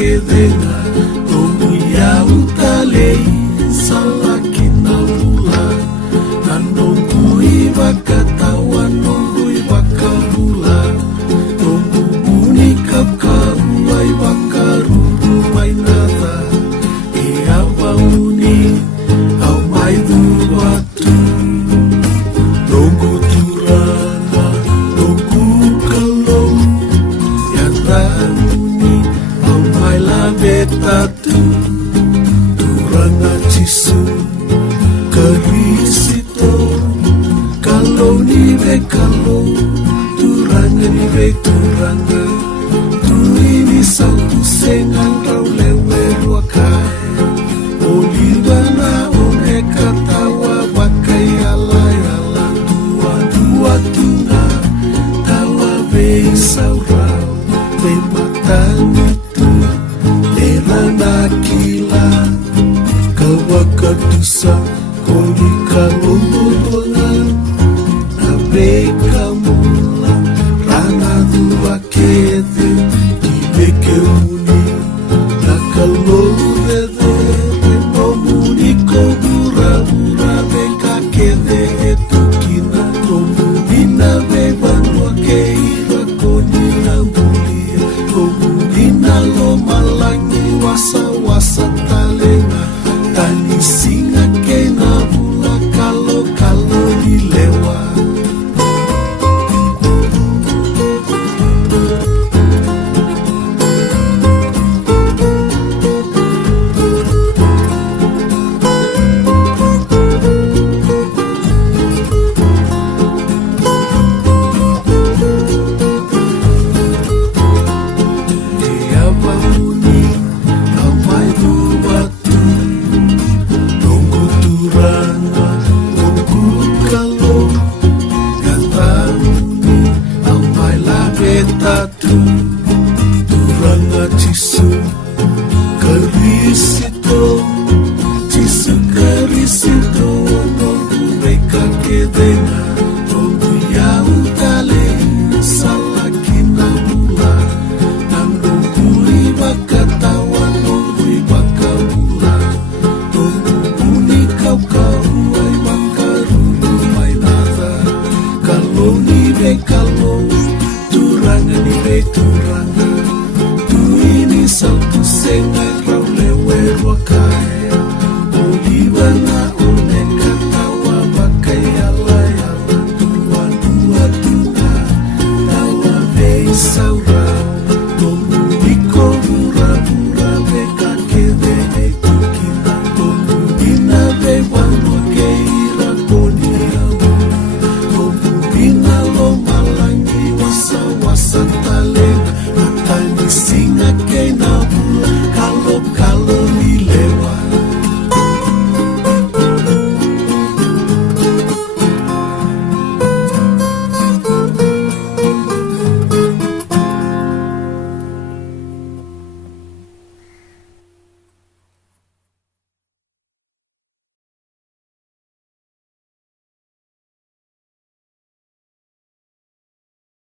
kedenga Noqu ya utalei salaki na mula Na Noqu ibakatawa Noqu ibakabula Noqu buni kapkaua ibakaruru mai nada E awauni au mai duatu Noqu turana Noqu kalou Ya tauni au mai labetatu Turana tisu karisito Kalau ni ve kalau Turanga ni ve turanga Tu ini sautu sengang rau lewe ruakai Olivana one katawa bakai alai ala Dua tunga tawa ve saurau Ve matanitu era nakila Kawa kadusa koni kalomolonga Na Veika mula rana dua kete Di veke uni na kalolede No muni kobura bura Veika kede etukina No muni na vevanua keira koni na mulia No muni na lomalangi wasa wasa talenga Tani singa kena bula kalau dilewa Dia bangunin amai duatu Noqu turana Noqu kalou Ya tauni amai labetatu Turanga tisu karisito Tisu karisito Noqu Veika kedenga Noqu ya utalei salaki na mula Na Noqu ibakatawa Noqu ibakabula Noqu buni kapkaua ibakaruru mai nada Kalau ni ve kalau Turanga ni ve turanga Tu ini sautu senga